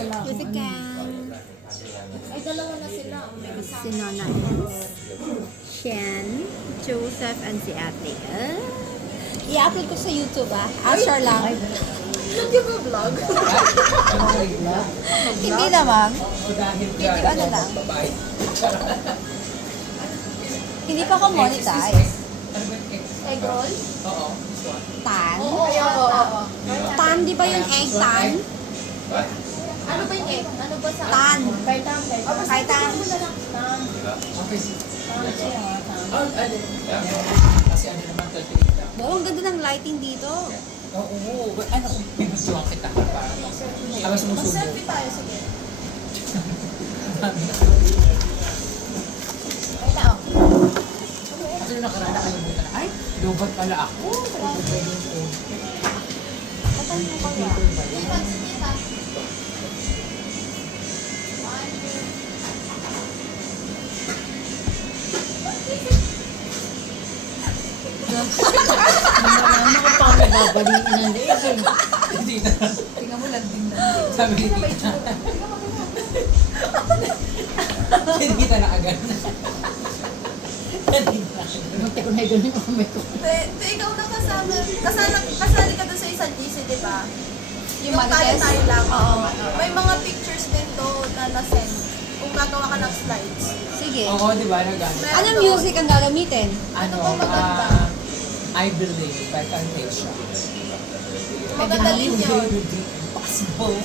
Musican. Ay, dalawa na sila. Oh, may Si kasama. Nona Shen, Joseph, and si ate. I-upload ko sa YouTube Share lang. Nag-vlog. Hindi naman. Video ano lang. Hindi pa ako monetize. Egg roll? Tan. Oo. Tan, di ba yung egg tan? Ano ba yung egg? Ano ba sa... Tan. Kaitan. Kaitan. Kasi ano naman, 28 lang. Wow, ang ganda ng lighting dito. Oo, ano kung bibidyoan kita para habang sumusubo. Mag-selfie tayo, sige. Ay na, Kasi nung nakaraan nakalimutan na, ay, lobat pala ako. Patay mo kaya. Hindi na. tingnan mo lang din. Sabi ni Tita. Hindi kita na agad. Ikaw na kasama. Kasali ka doon sa isang GC, di ba? Yung tayo lang. Oo. May mga pictures din to na na-send. Kung gagawa ka ng slides. Sige. Oo, di ba? Nagano. Anong music ang gagamitin? Ano, Ano ba maganda? I Believe by Fantasia. Maganda din yun. Impossible.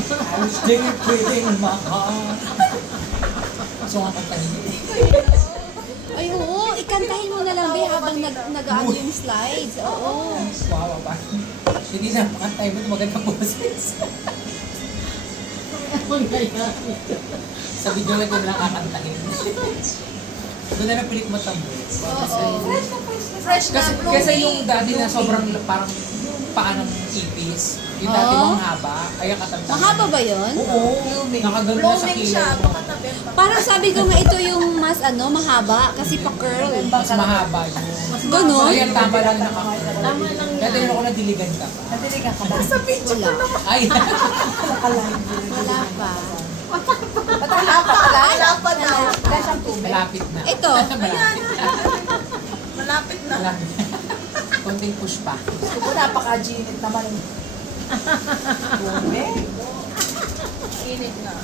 I was still breathing my heart. So, ang kantahin. Ay, oo. Ikantahin mo na lang, be, habang nag-ano yung slides. Oo. Wow, ba? Hindi na makantay mo ito magandang boses. Sa video ko na lang kakantahin. Doon na napilit mo tambo. Fresh na. Kasi yung dati na sobrang parang paanong ipis. Yung dati Oo. mong haba. Kaya katanda. Mahaba ba yun? Oo. Nakagano na sa Blooming kilo. siya. Baka tabi. Parang sabi ko nga ito yung mas mahaba kasi pa curl. Mas mahaba yun. Ganon? Kaya tama lang nakakita. Tama lang. Kaya tinanong ko na diligan ka pa. Wala. Ay! Wala pa. Malapad na. Malapit na. Ito. Malapit na. Malapit. Konting push pa. Gusto ko napaka-ginit naman. Init na.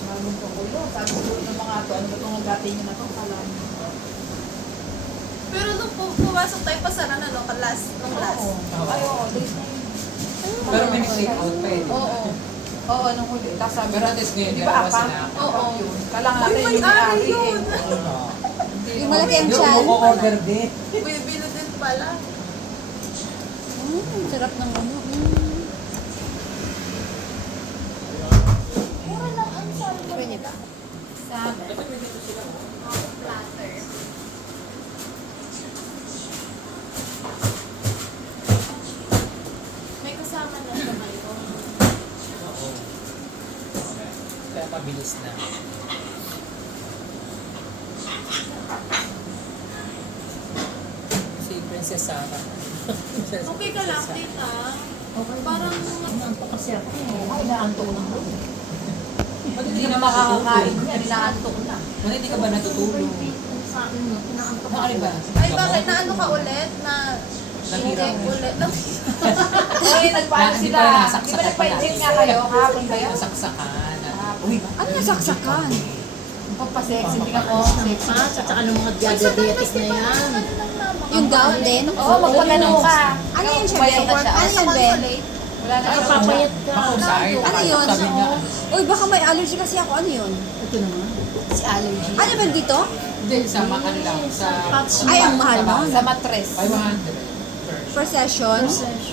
Marunong ko kulo. Sabi ko ng mga to, ano ba itong agatin nyo na to? Kalam. Pero nung pumasok tayo pasara na nung last. Oo. Ay, oo. Pero may nag-take out pa eh. Oo. Oo, nung huli. Tapos sabi, Pero at least ngayon, di dalawa ba apa? sila. Oo. Kailangan Uy, natin may yung ari may-ari yun. eh. Yung malaki ang Yung tiyan. order din. Bibili din pala. Sarap ng ano. Pwede ba? May kasama na siya ngayon. Oo. Kaya mabilis na. Si Princess Sarah. Okay ka lang, tita. Parang Ay, naantok na ako. Hindi na makakakain niya. Ninaantok na. Bakit hindi ka ba natutulog? Bakit ba? Ay, bakit? Na ano ka ulit? Na Nahirap. ulit. Ay, nagpaano Hindi sila. pala Di nasaksakan ba nagpa-gym pala. nga kayo? Kahapon ba yun? Nasaksakan. Uy, Ano nasaksakan? Papasexy. Tingnan ko. Sexy. Tsaka ng mga diabetic na yan. Yung gout din? Oo, magpagano ka. Ano yun siya, Payat Ben? na siya. Ano yun, Ben? Wala na Ay, siya. papayat ka. Makusay. Ano yun? Sabi niya, Uy, baka may allergy kasi ako. Ano yun? Ito naman. Si allergy. Ano ba dito? hindi, sa ano lang, sa... Ay, ang mahal nun. Sa matres. 500. Per session?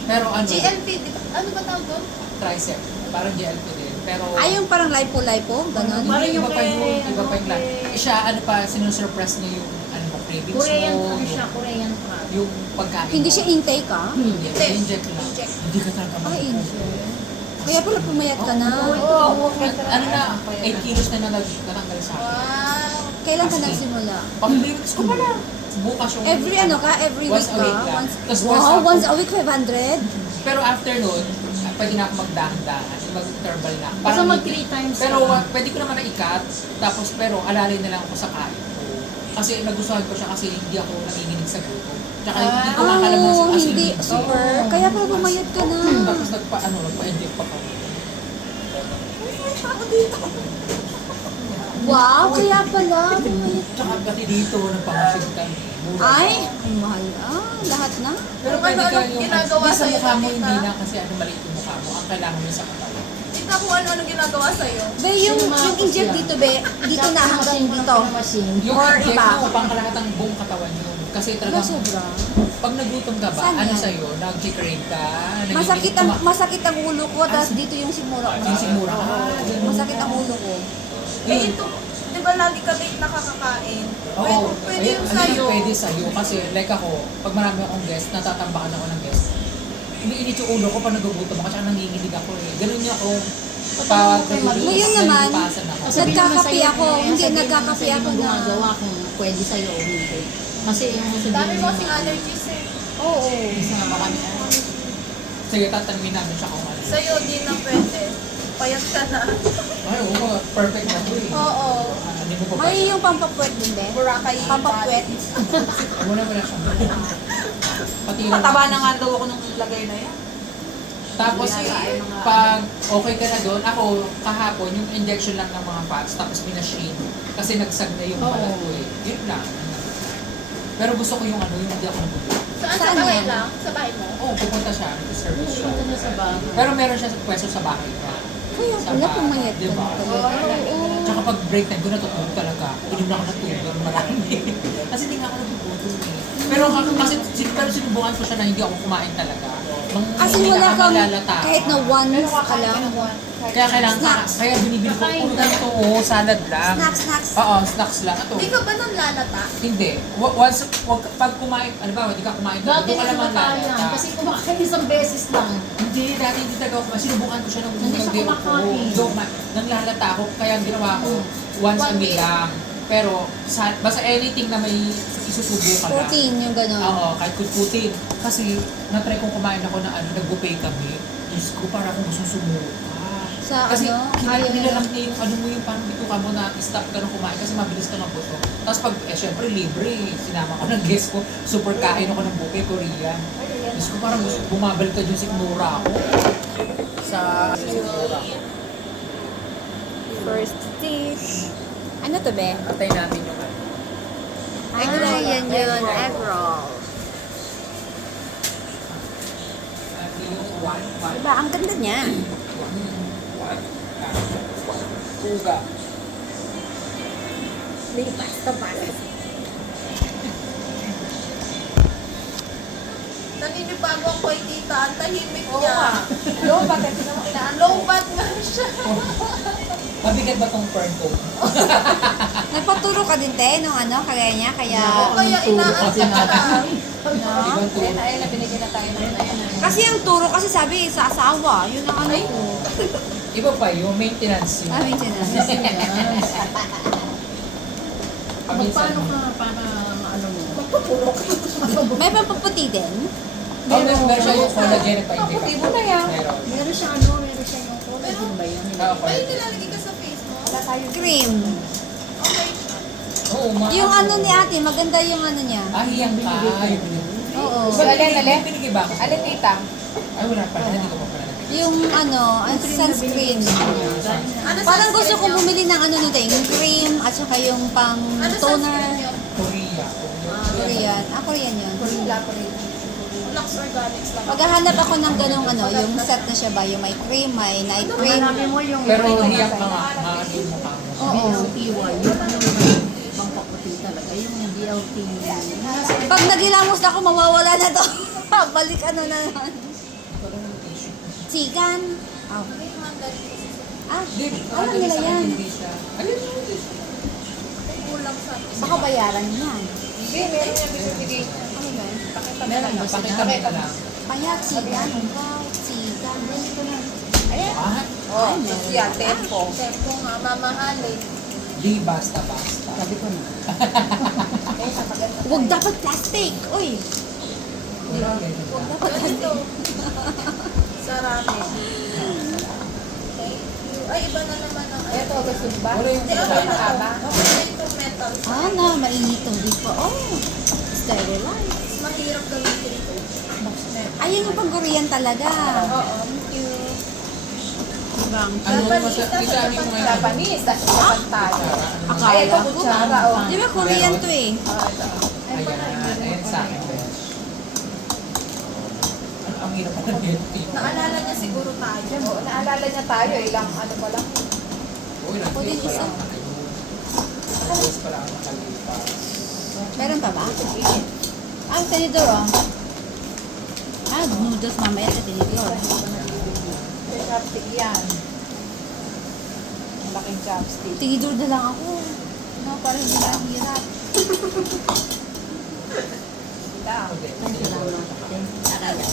Pero ano, GLP, ano ba tawag doon? tricep. Parang GLP din. Pero... Ay, yung parang lipo-lipo? Ganon? Parang Iba yung pa yung, kay- iba pa yung lang. Siya, ano pa, sinusurpress niya yung, ano mo, cravings Korean, mo, ano siya, Korean crab. yung pagkain Hindi mo. siya intake, ah? Hindi, Hindi. inject lang. Inject. Hindi ka talaga Ay, inject. Kaya pala pumayat ka na. Oo, Ano na, 8 kilos na natanggal sa akin. Wow. Kailan ka nagsimula? Pag-lyrics ko pala. Bukas yung... Every ano ka? Every Once week a week ka? lang. Once, Tapos wow, once a week 500? Pero after nun, pwede na ako magdahan-dahan, mag-interval na. ako. Basta Parang mag 3 times pero ka. pwede ko naman na ikat, tapos pero alalay na lang ako sa kain ko. Kasi nagustuhan ko siya kasi hindi ako nanginginig sa grupo. Tsaka hindi ko makalaman as hindi. in Kaya pala bumayad ka na. Tapos nagpa-inject pa ako. Ako dito. Wow, kaya pala bumayad. Tsaka pati dito, nagpamasid kami. Mura Ay, pa. ang mahal. Lahat na. Pero Ano, pwede ka ano yung ginagawa hindi sa sa'yo, mukha mo, tita? hindi na kasi maliit yung mukha mo. Ang kailangan mo sa katawan. Kita kung ano ginagawa sa'yo. Be, yung inject dito, be, dito na hanggang dito. Yung Or inject iba. mo, pangkalahatang buong katawan yun. Kasi Wala, talagang, sobra. pag nagutom ka ba, Saan ano yan? sa'yo, nag-crave ka, Masakit ang ulo ko, tapos dito yung simura ko. Sisimura ka. Masakit ang ulo ko. Eh ito, di ba lagi kami nakakakain? Oo, Pwede yung ayun, sa'yo. Pwede sa'yo. Kasi like ako, pag marami akong guest, natatambakan ako ng guest. Iniinit yung ulo ko pag nagugutom ako, tsaka nanginginig ako eh. Ganun niya ako. Pag Ngayon naman, nalilipasan ako. Nagkakape ako. Hindi, nagkakape ako na. Gumagawa kung pwede sa'yo o hindi. Kasi yung sasabihin Dami mo mo, kasing allergies eh. Oo. isa na ba kami? Sige, tatanungin namin siya kung ano. Sa'yo di na pwede. Payat ka na. Ay, oo, perfect na to eh. Oo. Hindi mo pa ba? May yung pampapuwet din, be. Boracay. Pampapuwet. Wala siya. Pati yung... Mataba na nga daw ako nung lagay na yan. Tapos, pag okay ka na doon, ako kahapon, yung injection lang ng mga fats, tapos minashine. Kasi nagsag na yung balat ko eh. Yun lang. Pero gusto ko yung ano, yung hindi ako nabubuo. Saan? Sa Saan bahay yan? lang? Sa bahay mo? Oo, pupunta siya, nag-service siya. Punta niya sa bahay. Pero meron siya sa pwesto sa bahay niya. Kaya Sa pala bahay, pumayat ka di ba? na talaga. Oo. Tsaka pag break time ko, natutulog talaga. Inom na ako ng tubig, marami. Kasi hindi nga ako natutulog eh. Pero sinubukan ko siya na hindi ako kumain talaga. Kasi Hindi wala na ako kang, maglalata. kahit na once ka lang. Kaya kailangan Snacks. kaya binibili ko ito, salad lang. Snacks. Oo, snacks lang. Ito. Di ka ba nang lalata? Hindi. Once, pag kumain, ano ba, hindi ka kumain, Dati doon ka na naman kumakain. lalata. Kasi kumakain isang beses lang. Hindi, dati hindi talaga ako kumain. Sinubukan ko siya ng Hindi siya day ko. kumakain. Nang lalata ako, kaya ang ginawa ko, once a One meal week. lang. Pero, basta anything na may isusubo ka na. Protein yung gano'n. Oo, kahit kutin. Kasi, natry kong kumain ako na ano, nag-buffet kami. Diyos ko, para akong susumuka. Sa Kasi ano, ayaw nilalang niya yung ano mo yung parang dito ka mo na stop ka nung kumain kasi mabilis ka ng buto. Tapos pag, syempre libre, sinama ko ng guest ko, super kain ako ng buffet Korean. Diyos ko parang bumabalik ka dyan sikmura ako. Sa sikmura. First dish. Ano to, be? Atay natin yung ano. Egg roll. Yan yun, egg roll. Yung one. Diba, ang ganda niya. Puga. May pasta. Naninibago ako kay tita. Ang tahimik Oo niya. nga. Low bat, kasi naman inaano. Low bat nga siya. Mabigat ba tong fern coat? Nagpaturo ka din, te, nung ano, kagaya niya, kaya... Kaya inaantok ka. Ibang tulo. Ayun na, binigyan na tayo ng ayun. Kasi ang turo kasi sabi sa asawa, yun ang ano ko. Iba pa yung maintenance yun. Maintenance. Paano ka para maano mo? May pampaputi din. Meron siya yung collagen pa hindi Puti mo na yan. Meron. Meron siya yung collagen ba yun? May nilalagay ka sa face mo? Cream. Okay. Oo, Yung ano ni ate, maganda yung ano niya. Hiyang ka. Oo. Alin? Binigay ba ako? Alin tita? Ay, wala pala. Hindi ko pa pala. Yung ano, ang sunscreen. Ano Parang gusto sunscreen ko niyo? bumili ng ano nito, yung cream at saka yung pang Ano sunscreen niyo? toner. Korea. Korean. Ah, Korean yun. Lux Organics lang. Maghahanap ako ng ganong ano, yung set na siya ba, yung may cream, may night cream. Marami mo yung Pero hiyang ka nga. Maano yung mukha mo. Oo. BLTY, yung ano yung ibang paputi talaga, yung BLT. Pag nagilamos na ako, mawawala na to. Balik ano na naman. Chicken. Oh. May mandali kasi sa Ah, Di, alam nila yan. Hindi siya. Ayun, kulang sa Baka bayaran yan. Hindi, meron yung bibigay niya. Ano ba yun? Meron ba sila? Pakita mo na lang. Payat, chicken. Wow, chicken. Ganito na. Ayan. Ah, Oh, so yan, tempo. tempo nga, mamahalin. di basta. Sabi ko na. Huwag dapat plastic. Uy. Wala, ganyan na. Ganito. Sa ramen. ba? Wala yung Hindi, okay na to. Okay na itong metal. Sana, mainit hindi pa. Oh, sterilize. Mas mahirap gamitin ito. Ayun yung pang Korean talaga. Oo, thank you. Bang. Ano, Japanese, kita niyo mga Japanese, tapos Japan tayo. Ay, Akala ito ko. kutsara, oh. Di ba Korean to eh? Ayan sa akin. Ang hirap pa ng beauty. Naalala niya siguro tayo. Oo, naalala niya tayo, ilang ano ba lang. Uy, Ako din nag-days isa. pala ako nakalimutan. Nag-days pala ako nakalimutan. Meron pa ba? Ah, tinidor oh. Ah, noodles mamaya sa tinidor. May chopstick yan. Malaking chopstick. Tinidor na lang ako. No, para hindi na ang hirap. Lang. Okay. Ay, salamat. Akala.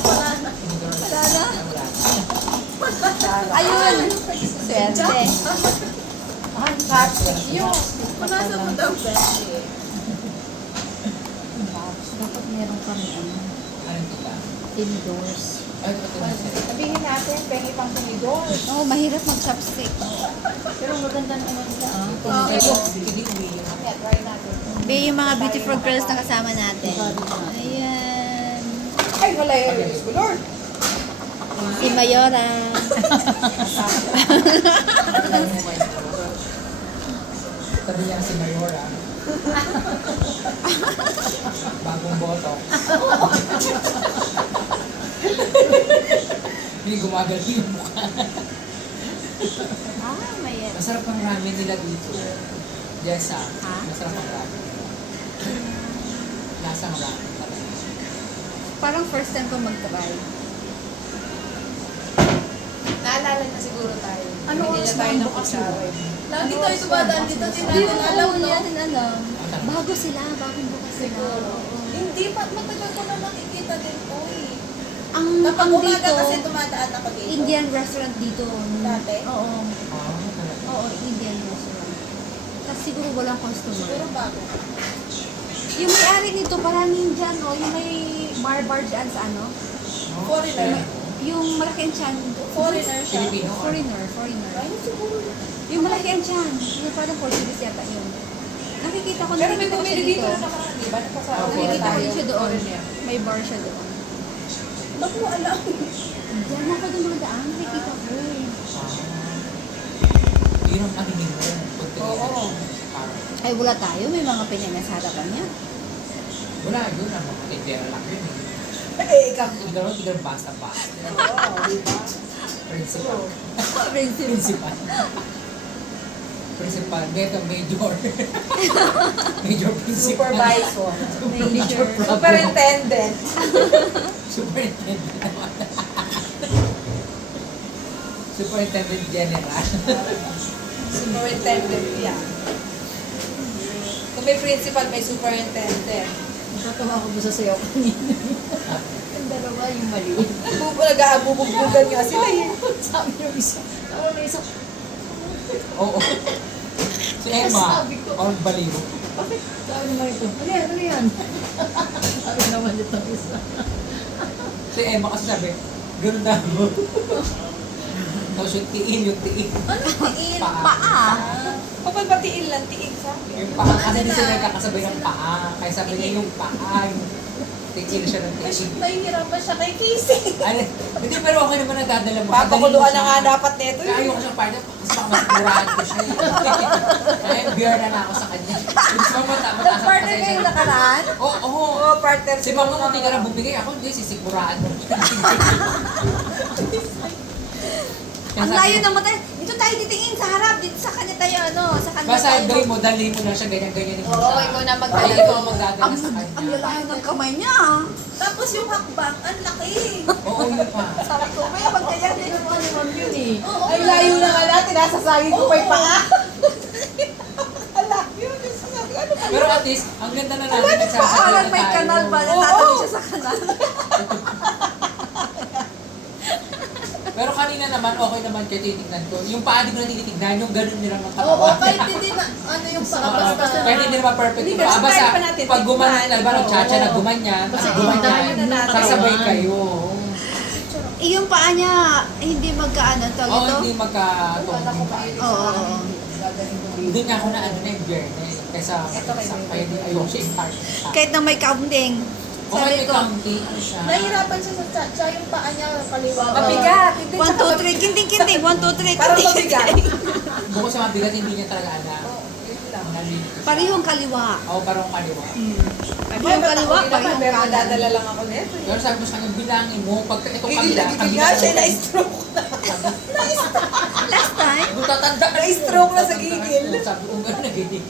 Wala na. Wala na. Wala. Ayun! Swerte. Ah, chopstick yun. Punasa mo daw, Beshi. Dapat meron kami ano, Ano kita? tinidors. Ay, ito na siya. Sabihin natin, pengi pang tinidor. Oo, mahirap mag-chopstick. Pero maganda naman nila. Mamaya, try natin. Be, yung mga beautiful girls na kasama natin. Ayan. Ay, wala yung Diyos ko, Lord. Si Mayora. Sabi niya si Mayora. Bagong boto. Hindi gumagal yung mukha. Ah, Mayora. Masarap ang ramen nila dito. Yes, ah. Ha? Masarap ang ramen. Lasang ramen talaga. Parang first time ko mag-try. Naalala na siguro tayo. Ano Bigyan oras niya tayo ba ng bukas kutsara. Lagi tayo tumadaan dito, di Hindi natin mo alam, alam, no? hindi natin alam. Bago sila, bagong bukas sila. Siguro. Oo. Hindi, matagal ko na nakikita din po eh. Ang, Kapag ang umaga dito, kasi tumadaan ako dito. Indian restaurant dito. Dati? Oo. Ah, talaga. Oo, Indian restaurant. Tapos siguro walang customer. Siguro bago. Yung may-ari nito, maraming dyan, no? Yung may bar dyan sa ano? Foreigner. Yung malaki ang tiyan. Foreigner siya. Filipino. Foreigner. Ayun siguro. Yung malaki ang tiyan. Yung parang Portuguese yata yun. Nakikita ko, Pero may nakikita ko siya bumili dito. dito na naman, di ba? Napasama Nakikita ko din siya doon. Foreigner. May bar siya doon. Ba't mo alam? Diyan ako dumadaan, nakikita ko. Yun ang aminin mo. Oo. Ay, wala tayo. May mga Pinay sa harapan niya. Wala, yun ang mga tindera lang yun. Eh, ikaw. Tignan basta-basta. Oo, di ba? Principal. Principal. Principal. Principal. Beto, major. Major principal. Supervisor. Major. Superintendent. Superintendent naman. Superintendent General. Superintendent, yeah. Kung may principal, may superintendent. Natatawa ko doon sa sayaw kanina. Yung dalawa, yung maliit. Nag-aabubugbugan nga sila eh. Sabi yung isa. Tama na isa. Oo. Si Emma. Sabi ko. All baliw. Bakit? Sabi naman ito. Ano yan? Ano yan? Sabi naman itong isa. Si Emma kasi sabi, ganun na ako. Tapos yung tiin. Ano tiin? Paa. Kapag batiin lang, tiig sabi. Yung paa, kasi hindi sila nagkakasabay ng paa. Kaya sabi niya yung paa, yung tiin siya ng tiin. Nahihirapan siya kay Casey. Ano, hindi, pero okay naman nadadala mo. Papakuluan na nga dapat nito Kaya eh. ayoko siyang partner, kasi baka masigurahan ko siya. Kaya beer na ako sa kanya. Gusto mo mataas ang Partner pasensya. kayo nakaraan? Oo, Oo, partner. Si Mama munti ka na bumigay, ako hindi, sisigurahan mo. Ang layo ng mata. Dito tayo titingin sa harap. Dito sa kanya tayo, ano, sa kanya Basta tayo. gawin mo, dalhin mo na siya ganyan-ganyan. Oo, ikaw na magdala Ikaw doon. ang magdadala sa Ang kanya. lalayo ng kamay niya. ah. Tapos yung hakbang, ang laki. Oo, yun pa. Sabi ko, may magkaya din. Ano naman yun eh? Oo, Ay, layo na nga natin. Nasa saging ko pa yung paa. Ala, yun. Sabi, ano ba? Pero at least, ang ganda na natin nagsasabay Parang na may tayo. kanal ba? Oo. Natatabi siya sa kanal. Pero kanina naman, okay naman kayo titignan ko. Yung paa di ko na tinitignan, yung ganun nilang Oo, katawan. kahit hindi na, ano yung paa, Oo, basta kahit hindi naman perfect Hindi, yung paa. kasi Basta, kaya pa natin pag gumanan, tignan. ba, nagchacha na gumanyan, Kasi at gumanyan, kailangan na natin. sasabay kayo. Oo. yung paa niya, hindi magkaano, tawag Oo, ito? hindi magka-tone. Oo. Hindi nga ako na ano na yung biyernes. Kaysa kaya di ayoko siya i-part. Kahit na may counting. Okay, Sabi may ko, counting. Ano siya? Nahihirapan siya sa siya yung paa niya kaliwa. Mabigat. Hindi, 1, 2, 3, kinting-kinting, 1, 2, 3, Parang kinting-kinting. Bukod sa mabigat, hindi niya talaga alam. Parehong kaliwa. Oo, parang kaliwa. Parehong kaliwa, parehong Pero kanan. nadadala lang ako nito. Pero sabi ko sa kanya, bilangin mo, pagka itong Gigil kabila, na gigil nga siya, na-stroke. Last time, Kung tatanda ka Na-stroke na sa gigil. Sabi ko nga nagigil.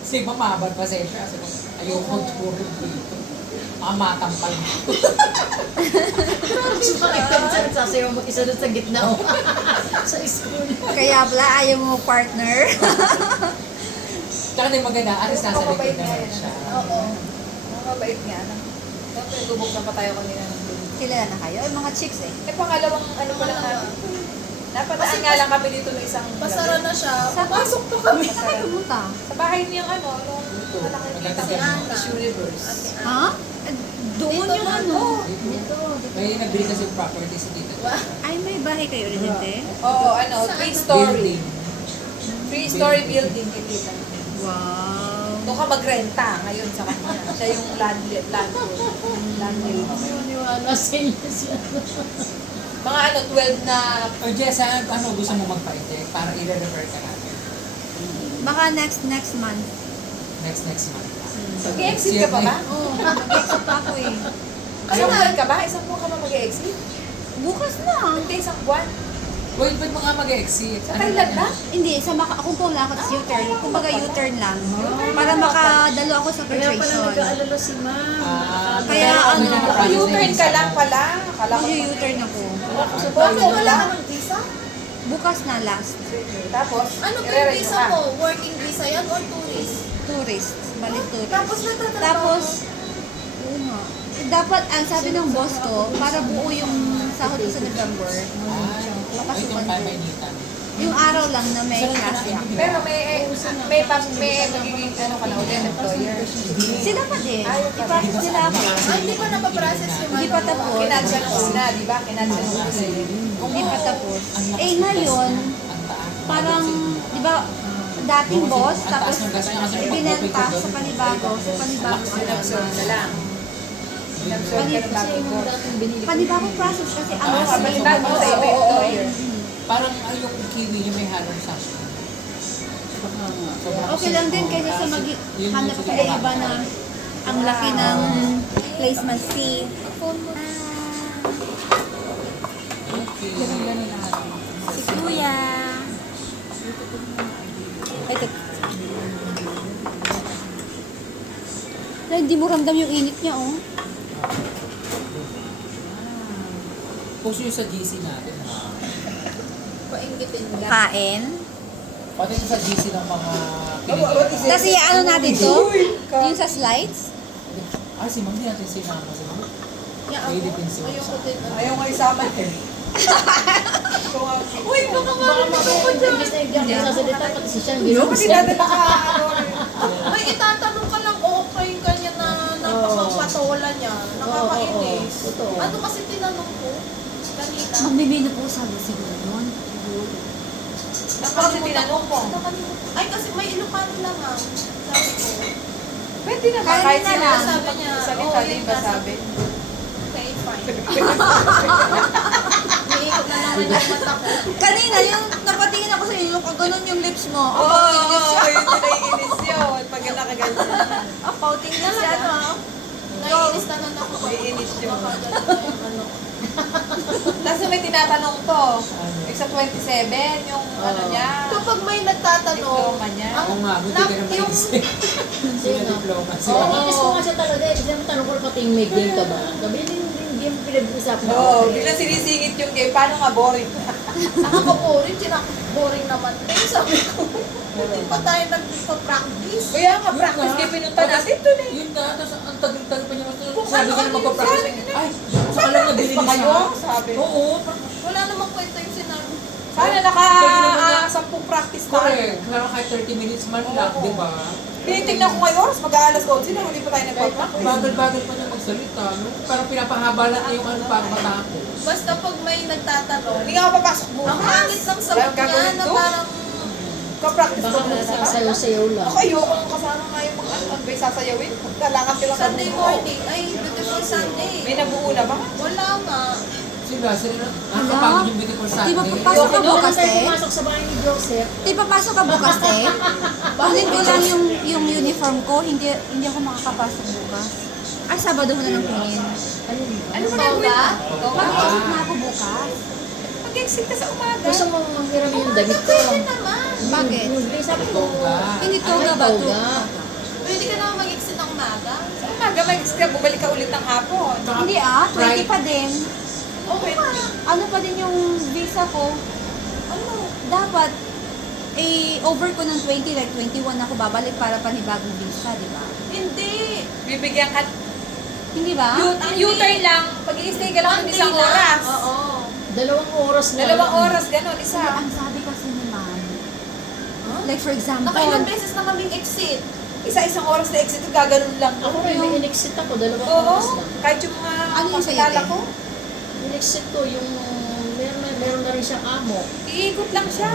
Kasi mamabad pa siya. Sabi ko, ayoko magturo dito. Mga matampal. Bakit ka sa nagsasayaw mag-isa doon sa gitna o? Sa school. kaya pala ayaw mo partner. Tsaka din maganda, alis nasa likod naman siya. Oo. Mabait nga. Siyempre, lubog na pa tayo kanina ng lubog. Kilala na kayo? Ay, mga chicks eh. Pangalawang ano pa lang natin. Napadaan nga lang kami dito ng isang Pasara na siya. Sa Pasok pa kami. Saan kayo pumunta? Sa bahay niyang ano, nung Dito, malaki kita maganda Si siya. Ana. Miss Universe. Ha? Doon yung ano. Dito. May nabili kasi property sa dito. Ay, may bahay kayo rin dito. Oo, ano, Saan? 3-story. Building. 3-story building kikita. Wow. Doon ka magrenta ngayon sa kanya. Siya yung landlord. Landlady. Maniwala sa inyo siya. Mga ano, 12 na... O Jess, ano gusto mo magpa-inject para i-refer ka natin? Baka next month. Next month. Mag-exit ka pa ba? Oo, mag-exit pa ako eh. Isang buwan ka ba? Isang buwan ka ba mag-exit? Bukas na. Hindi, isang buwan. Wait, ba't mga mag-exit? Sa Thailand na? Hindi, kung pulakot sa U-turn, kumbaga U-turn lang. Para makadalo ako sa Kaya pala graduation. nag-aalala si ma'am. Kaya ano, U-turn ka lang pala. Akala ko mag-U-turn ako. Bakit wala ka ng visa? Bukas na last. Tapos, Ano ba yung ire-rent visa ka. mo? Working visa yan or tourist? Tourist. Balik tourist. Tapos nagtatrabaho Tapos, ka? oo nga. Dapat, ang sabi ng boss ko, para buo yung sahod ko sa November, Papasukan papasukan pa ko. may nita. Yung araw lang na may klase ako. Pero may magiging ano ka na ulit, employer. Sila pa din. I-process nila ako. Ay, hindi pa napaprocess yung Hindi pa tapos. Kinansya nung una, di ba? Kinansya nung una. Hindi pa tapos. Eh ngayon, parang, di ba, dating boss, tapos binenta sa panibago Inabsorb na lang. Inabsorb ka ng bagong board. Dating binili ko. panibagong process kasi ang Ah, kasi Balitan mo sa iba employer. Parang ay, yung kiwi yung may halong sashi. okay lang din kaysa sa maghanap ka iba na ang laki ng placement fee. Si Kuya. Ay, hindi mo ramdam yung init niya, oh. Puso yung sa GC natin. Painggitin niya. Kain. Pati yung sa GC ng mga Kasi ano natin to? Yung sa slides? Ah, si Ma'am, di natin sinama si Ma'am. Kaya ako, Philippines yun. ayoko din. Ayaw nga isama eh. Uy, baka nga Baka matuto dyan. Imbes na hindi ako sasalita, pati si Sean ginawa Kasi natin may itatanong ka lang, okay ka niya na napakapatola niya. Nakakainis. Totoo. Ano kasi tinanong ko kanina? Magbibino po sabi siguro yun. Kasi tinanong mo. Ay, kasi may Ilocano lang ah. Sabi ko. Pwede na ba? Kahit Kahit na sino lang. Sabi niya, salita, oo, di yun ba nga, sabi? Okay, fine. Iikot na naman yung mata ko. Kanina, yung napatingin ako sa iyo, ganun yung lips mo. Oo, yun naiinis yun. Pag nakaganyan. Pouting lips yan, oh. Naiinis na nun ako. Naiinis yun. Baka ganun na yung ano. Tapos may tinatanong to. Sa 27, yung ano niya. Kapag may nagtatanong, Diploma niya. Oo nga, buti ka naman yung isip. Sino diploma siya? Nakikinis ko nga siya talaga eh. Kasi naman tanong ko pati yung may game ka ba? Sabi niya yung game pinag-usapan Oo, ako. bigla sinisingit yung game. Paano nga boring? nakaka-boring, boring naman. Eh, sabi ko, hindi pa tayo nagpa-practice. Kaya nga, practice game pinunta natin doon eh. Yun na, tapos ang tagal-tagal pa niya. Kung Sabi ano, ka na ano, magpa-practice. Ay, saka lang nabili Pa niya kayo? siya. Sabi. Oo. Wala namang kwento yung sinabi. Sana Pwede naman niya. naka 10 practice tayo. Correct. Kaya kahit 30 minutes man lang, Oo. di ba? Tinitingnan ko ngayon oras, mag-aalas 11 na, hindi pa tayo nagpapak. Bagal-bagal pa niya magsalita, no? Parang pinapahaba lang niya yung ano para matapos. Basta pag may nagtatanong, Hindi nga ako papasok ang bukas. hangit ng sagot Walang niya gagawin na to. parang Ka-practice ko Baka muna sa sasayaw-sayaw lang. Ako ayoko ang kasama nga yung mga ano ba yung sasayawin. Kailangan silang Sunday mabuo. morning. Ay, beautiful Sunday. May nabuo na ba? Wala nga. Sila na. Nakakapagod yung beautiful Sunday. Di ba papasok ka Ano bukas tayo eh? pumasok sa bahay ni Joseph? Di papasok ka bukas eh? Kunin ko lang yung uniform ko, hindi ako makakapasok bukas. Ay, Sabado ko na lang kunin. Ano mo Toga? Mag-exit na ako bukas. Mag-exit ka sa umaga. Gusto mo manghiram yung damit ko. Pwede naman. Bakit? Hindi, sabi ko. Hindi toga ba to? Pwede ka naman mag-exit ng umaga. Sa umaga, mag-exit ka, bumalik ka ulit ng hapon. Hindi 20 pa din. Okay. Ano pa din yung visa ko? Ano? Dapat, over ko ng 20, like 21 ako babalik para panibagong visa, di ba? Hindi. Bibigyan ka, Hindi ba? U-turn lang, pag-i-stay ka lang ng One day isang lang. oras. Oo. 2 oras na. 2 oras, gano'n, isa. Ang sabi kasi ni ma'am, like for example, Nakailang beses na kaming exit. Isa-isang oras na exit, gaganon lang. Ako rin, may in-exit ako. 2 Oo, oras lang. kahit yung mga Ano yung sa'yo, kakilala te? ko, In-exit ko yung meron na rin siyang amo. iikot lang siya.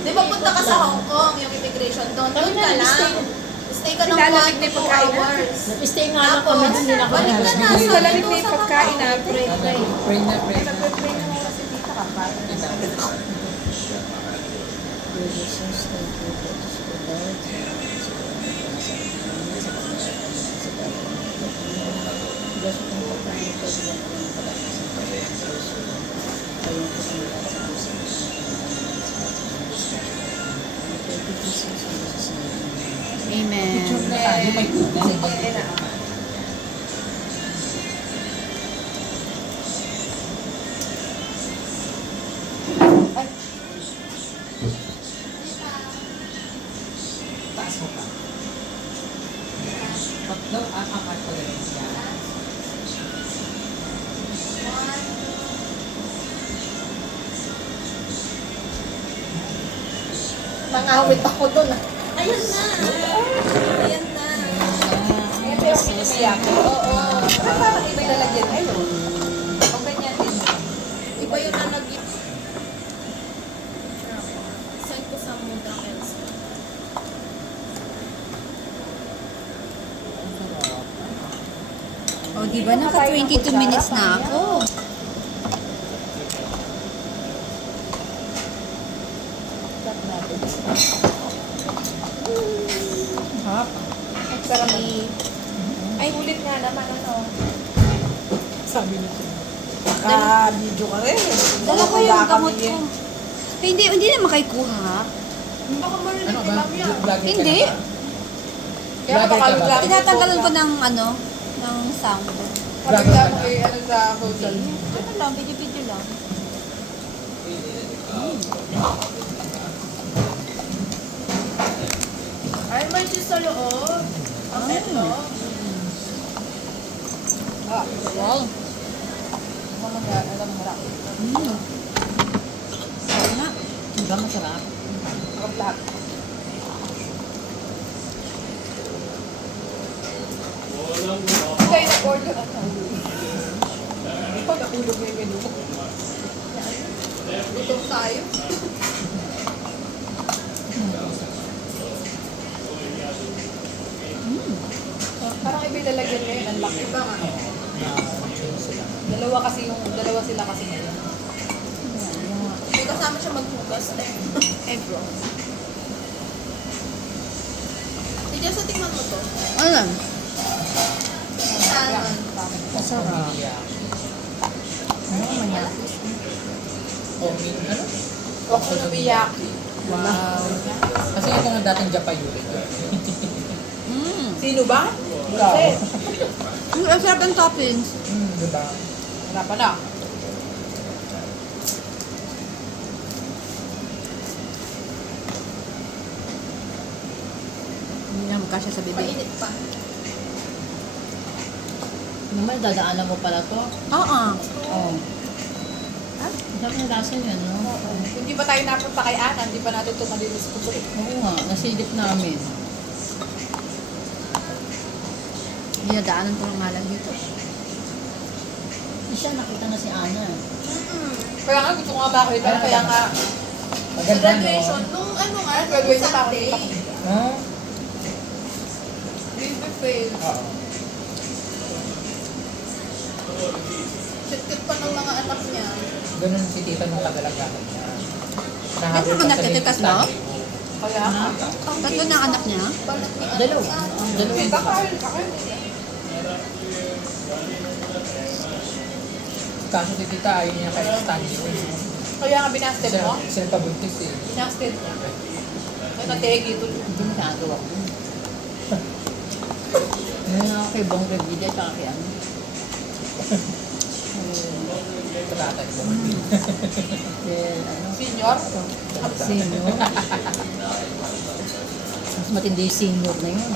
Di ba punta ka sa Hong Kong, yung immigration doon? Kami Doon na, ka nag-stay. lang. Stay ka ng Nilalamig 1 na yung to 2 pagkain natin. hours. Nag-stay nga lang Tapos, kami doon din ako. balik ka na. Hindi Sa malamig na Mendoza yung ka pagkain pa. natin. Pray na, pray na. Nag-pray na muna si tita ka pa. amen. Picture na tayo, may kunan. Ayan na. Taas mo pa. Pag daw, aangat pa rin siya. Nangawit ako doon. Ayan na. Ayan na. Ito yung pinipaya ko. Oo. Bakit parang iba yung lalagyan kayo? O ganyan din. Iba yung nalagyan. Send ko sa muda else. O, di ba naka 22 minutes na ako? Hap. Sarap. Ay, ulit nga naman ano. Sabi niya siya. Ka-video ka rin. Dala ko yung gamot ko. Hindi naman kayo kuha. Baka marinig Ano ni ba? Ma'am yan. Vlogger ka Hindi. na ba? Kaya Vlogger ka ba? Tinatanggalan ko ng ng sound. Kabigla mo kayo ano sa social media. Ano lang, video lang. Ay, may cheese sa loob. Ang ito. Ah, Wow. alam mo harap. Sarap na. Diba masarap? Harap lahat. Kayo nag-order at ikaw nakulog na yung menu mo. Gutom tayo. Parang iba yung lalagyan ngayon. Ang laki ba nga? Dalawa sila kasi ngayon. May kasama siya maghugas eh. Eh, bro. Sige, sa tingnan mo to. Ano lang? Salmon. Masarap. Ano naman yan? Oh, ano? Okonomiyaki. Wow. Kasi ito nga dating Japayuri. Sino ba? Ikaw. Ang sarap ng toppings. Diba? Harapan na. Hindi na magkasya sa bibig. Painit pa. Naman, dadaanan mo pala to. Oo. Oo. Ah, dami na lasa yan, no? Kung di pa tayo napunta kay Ana, hindi pa natin ito malinis po ito. Oo nga, nasilip namin. Dinadaanan ko ng malang dito. Siya nakita na si Ana. Kaya nga, gusto ko nga makita. Kaya nga, sa Maganda, graduation, no? nung ano nga, graduation pa ako. Sunday. Ha? Baby fail. Oo. Sit-sit pa ng mga anak niya. Ganun si tita nung tagalagahan niya. Ano ka nakititas, no? Kaya nga. Tatlo na anak niya. Balat ni anak Dalawa. niya. Dalawa. Hindi, kakain. Kaso si tita ayaw niya kahit Stanley. Kaya nga binasted mo. Sila pabuntis eh. Binasted niya. Kaya nategi ito. Hindi mo nagawa ko. Ngayon ako kay Bong Revilla at kay ano. Sa tatay ko. Then, ano, Senior. senior. Mas matindi yung senior na yun.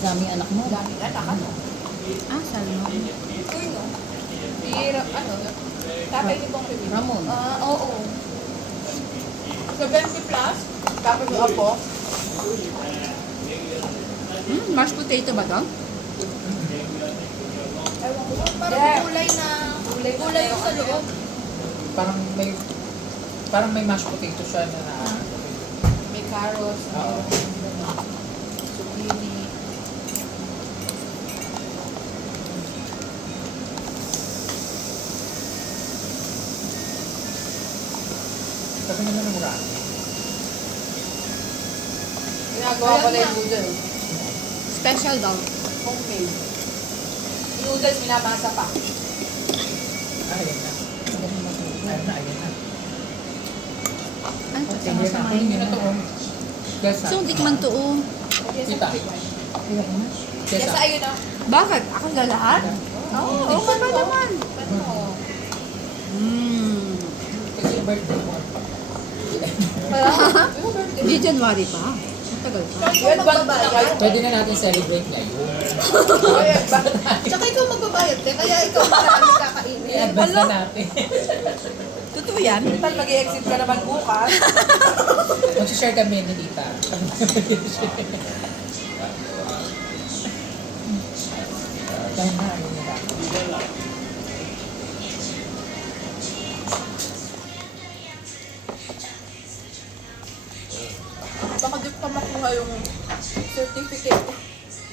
Daming anak mo. Dami anak, ano? Ah, Salmo. Uy, no? Si, ano, tatay ni Bong Revilla. Ramon. Oo. 70 plus. Tapos yung apo. Mashed potato ba to? Ewan ko. Parang Yeah. kulay na. Kulay yung sa loob. Parang may mashed potato siya na May carrots. Oo. Zucchini. sabi naman ng marami. Ginagawa ko na yung noodles. Special daw. Homemade. Yung noodles, minamasa pa. Ayun na. Ayun na, ayun na. Ano to? Tingnan na. Sama-sama Ayun na to. yun. Yes, So, hindi man to. Tita. Ayun na. Yes, Yes, ayun na. Bakit? Ako galahan? Oo, oh, pa naman. Ano? Kasi yung birthday mo. Yung birthday. Di January pa. Matagal pa. Red band na kayo. Pwede na natin celebrate ngayon. Red band. Tsaka ikaw magbabayad din. Kaya ikaw marami kakainin. I-advance na natin. Totoo yan? Tal, mag-i-exit ka naman bukas. Mag-share kami ni tita. Dahil na, ayun na. Baka di pa makuha yung certificate.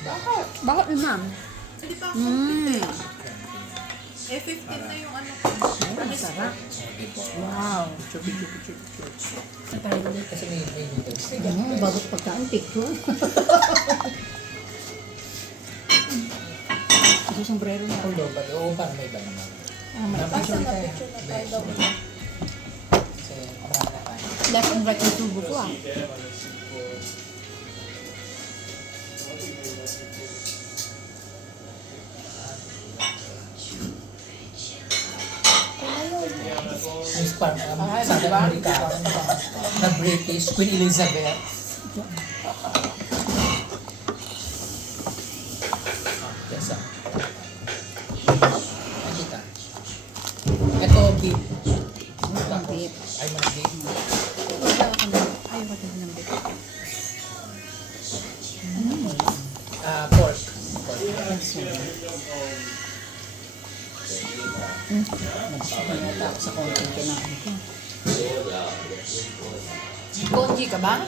Bakit? Bakit naman? Hindi pa ako Mm. Eh, 15 na yung ano ko. Ang sarap. Wow. Kasi may noodles. Bagot pagkain, picture. Kasi sombrero na. Ako daw ba? Oo, parang may iba naman. Basta na picture na tayo daw. Kasi marami na tayo. Left and right yung tubo ko ah. Miss Park, sa diba? Amerikano, na British, Queen Elizabeth. Yes, ah. Ay, tita. Ito, beef. beef. Ay, mga beef. Ayaw ko din ng bit. Pork. Nagpapalata ako sa konting kinain ko. Konji ka ba? Ha?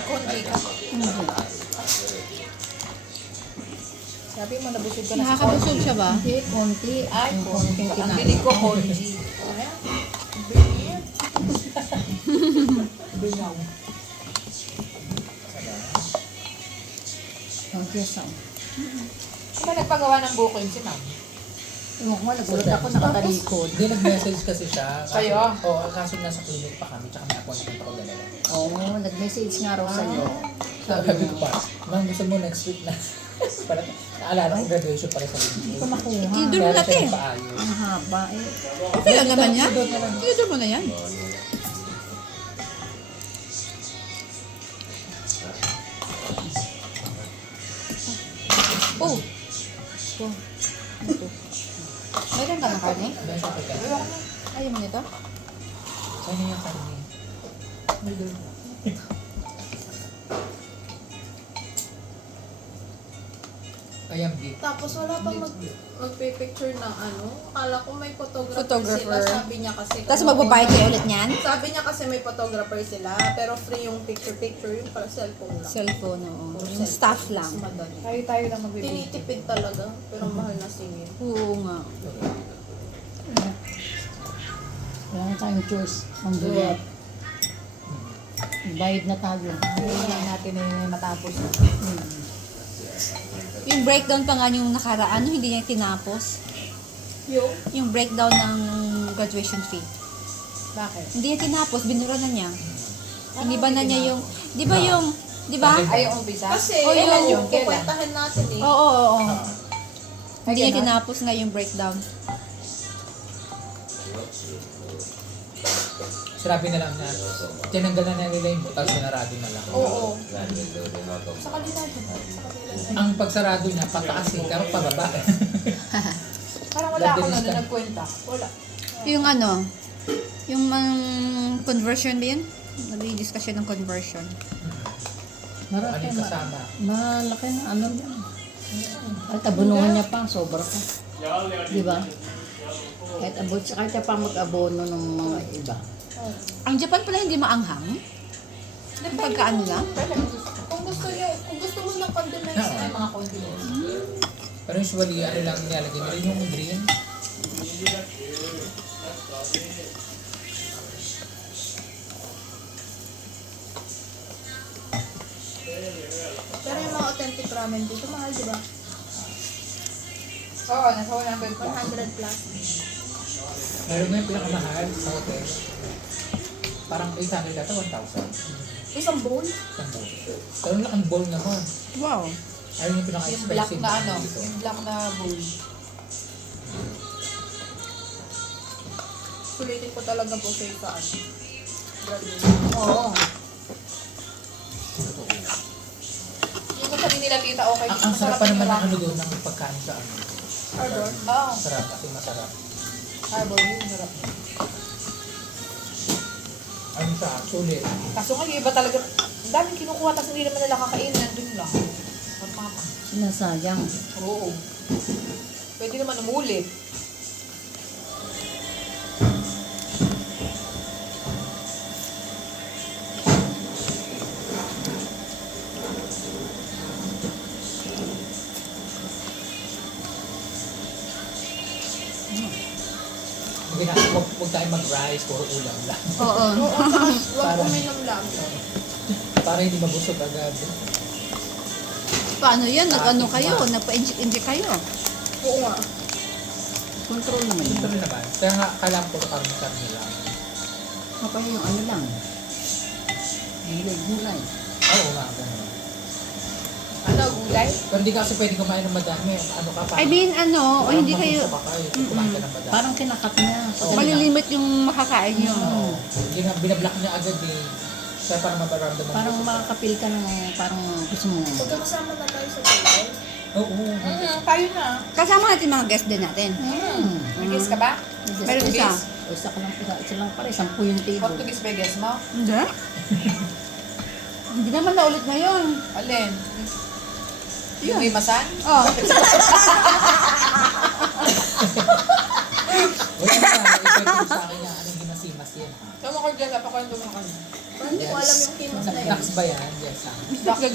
Konji ka. Hindi. Sabi mo, nabusog ka na sa Nakakabusog siya ba? Hindi, konti. Ay, Yung konji. konting Ang kinain. bilig ko, konji. Bingaw. Konti sa. Ano ba nagpagawa ng bukid si ma'am? Ewan ko nga, nagulat ako nakatalikod. Hindi, nag-message kasi siya. Kayo? Oo, kaso nasa clinic pa kami, tsaka may appointment ako dalawa. Oo, nag-message nga raw sa'yo. Sabi ko pa, ma'am, gusto mo next week na. Para, naalala ko, graduation para sa Hindi ko linggo. makuha. Idol mo natin. paayos. Ang haba eh. Okay lang naman yan. Idol na lang. Idol mo na yan. Oh. Ito. Ito. Meron ka ng karne? Ano yung topic ka? Ayaw mo nito? Saan yung karne? Ayan, big. Tapos wala pang magpipicture ng ano. Akala ko may photographer Photographer. sila. Sabi niya kasi. Tapos magbabayad kayo ulit niyan? Sabi niya kasi may photographer sila. Pero free yung picture-picture. Yung para cellphone lang. Cellphone, oo. Yung staff lang. Mas madali. Tayo lang magbibigay. Tinitipid talaga. Pero mahal na singin. Oo nga. Wala na tayong choice. Ang buwan. Bayad na tayo. Hindi natin matapos. Yung breakdown pa nga yung nakaraan, hindi niya tinapos. Yung breakdown ng graduation fee. Bakit? Hindi niya tinapos, binura na niya. Iniba na niya yung, di ba yung, di ba? Ay, yung umpisa? Kasi, Oh, kailan yun, yun? Kailan? pupuntahan natin eh. Oo, oo, oo. Ay, Hindi niya ganun? tinapos nga yung breakdown. Sinabi na lang na, tinanggalan na nila yung butas, sinarado na lang. Oo. Sa kanila yun. Ang pagsarado niya, pataas eh, pero pababa. Parang wala ako Nagdilis na ka. nagkwenta. Wala. Yung ano, yung conversion ba yun? Nag-discuss siya ng conversion. Ano Marami yung na. kasama? Malaki na ano yan. At abunuhan niya pa, sobra pa. Di ba? Kahit siya pa mag-abono ng mga iba. Ang Japan pala hindi maanghang? Yung pagkaano lang? Kung gusto mo ng condiments, Oo. ay mga condiments. Pero usually, ano lang nilalagay nila yung green. Pero yung mga authentic ramen dito, mahal, di ba? Oo, nasa 100 pa. 100 plus. Meron nga yung pinakamahal sa hotel. Parang 800 ata, 1,000. Isang bowl? Isang bowl. Pero laking bowl naman. Wow. Ayun yung Yung pinaka-expensive black na ano, dito. yung black na bowl. Sulitin ko talaga po sa isaan. Oo. Yung sabi nila tita, okay. Ang sarap pa yung naman ng ramen. ano doon, ng pagkain sa ano. Harbor? Oo. Sarap kasi masarap. Harbor, yun sarap. Ano siya, sulit. Kaso nga yung iba talaga, ang daming kinukuha, tapos hindi naman nila kakainin, nandun lang. Pagpapang. Sinasayang. Oo. Pwede naman umulit. Huwag tayo mag-rice, puro ulam lang. Oo. Huwag uminom lang. Para hindi mabusog agad. Paano yan? Nag-ano kayo? Nagpa-inject kayo? Oo nga. Control naman Ito yun. rin naman. Kaya nga, kailangan puro karne-karne lang. Kapag yung ano lang. Gulay. Oo nga, ganun. Ano, gulay? Pero hindi kasi pwede kumain ng madami. Ano ka pa? I mean, ano, o hindi kayo, Kumain ka ng madami. Parang kinakat niya. malilimit yung makakain nyo. Oo. Hindi na, binablock niya agad eh. Kaya parang mabaramdaman. Parang makakapil ka ng parang gusto mo. Magkakasama na tayo sa table. Oo. Tayo na. Kasama natin mga guest din natin. May guess ka ba? Meron isa. O isa ka lang, isa lang pare, 10 yung table. Portuguese ba guess mo? Hindi. Hindi naman naulit ngayon. Alin? Yung may masan? Oh. Wala na. Ipwede ko sa akin na anong ginasimas yan. Tama ko dyan, napakwento mo kanya. Hindi ko alam yung kinos na yun. Tax ba yan? Yes. Duck